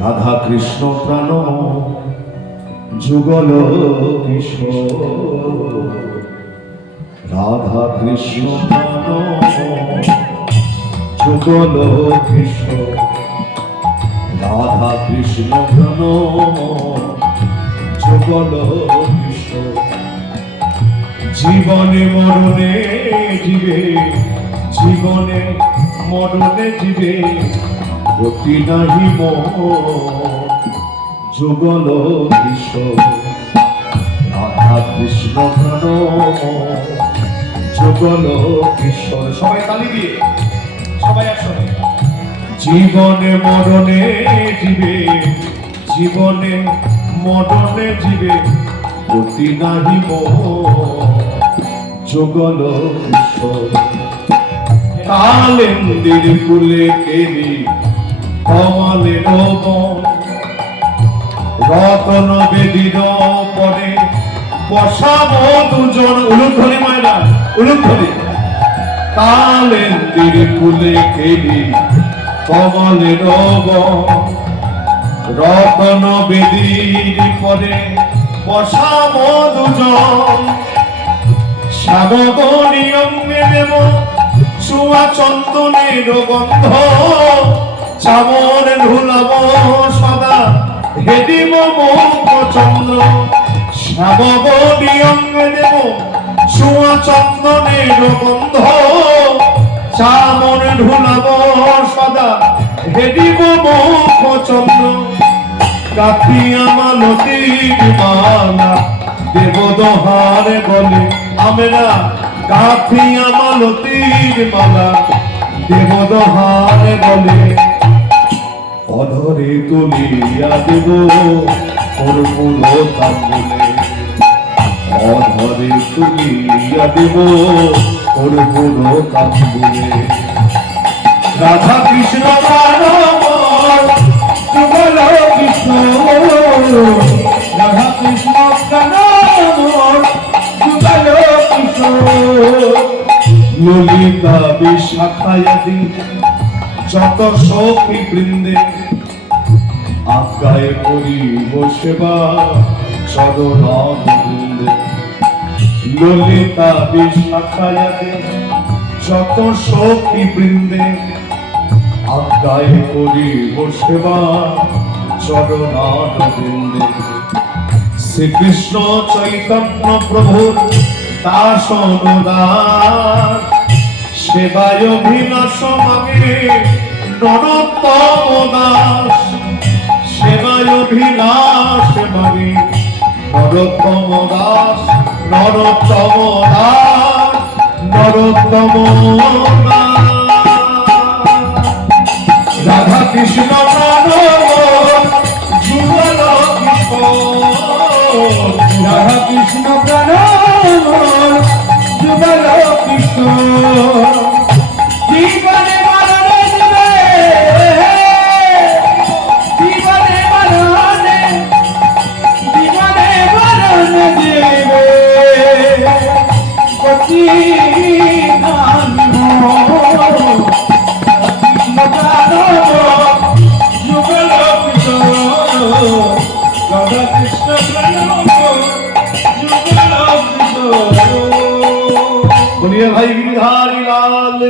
রাধা কৃষ্ণ প্রাণ যুগল কিশোর, রাধা কৃষ্ণ প্রাণ যুগল কিশোর, রাধা কৃষ্ণ প্রাণ যুগল কিশোর। জীবনে মরণে জীবে, জীবনে মরণে জীবে, গতি নাহি যুগল কিশোর, রাধা কৃষ্ণ প্রাণ যুগল কিশোর। সবাই তালি দিয়ে, সবাই একসঙ্গে। জীবনে মরণে জীবে, জীবনে মরণে জীবে, গতি নাহি যুগল কিশোর। কালেন্দির কুলে কেলি কমলের বন, রতন বেদির পরে বসাব দুজন। উলুধ্বনি মায়না, উলুধ্বনি। কালেন্দির কুলে কেলি কমলের বন, রতন বেদির পরে বসাব দুজন। শ্যামবনী অঙ্গে দেব ছোঁয়া চন্দনের গন্ধ, চামর ধুলাব সদা হেদিব মুখ চন্দ্র। শ্যামবনী অঙ্গে দেব ছোঁয়া চন্দনের গন্ধ, চামর ধুলাব সদা হেদিব মুখ চন্দ্র। কাঠিয়া মালতীর মালা দেব দোহারে বলে আমরা, কাঠিয়া মালতীর মালা দেব দোহারে বলে। অধরে তুলিয়া দেব কর্পূর তাম্বুলে, অধরে তুলিয়া দেব কর্পূর তাম্বুলে। রাধা কৃষ্ণ প্রাণ যুগল কিশোর, রাধা কৃষ্ণ প্রাণ যুগল কিশোর। ললিতা বিশাখায়াদি যত সখী বৃন্দে, আজ্ঞায় করিব সেবা চরণারবিন্দে। ললিতা বিশাখায়াদি যত সখী বৃন্দে, আজ্ঞায় করিব সেবা চরণারবিন্দে। শ্রীকৃষ্ণ চৈতন্য প্রভুর দাস অনুদাস, সেবায় অভিলাষ মাগে নরোত্তম দাস। সেবায় অভিলাষ মাগে নরোত্তম দাস, নরোত্তম দাস, নরোত্তম দাস।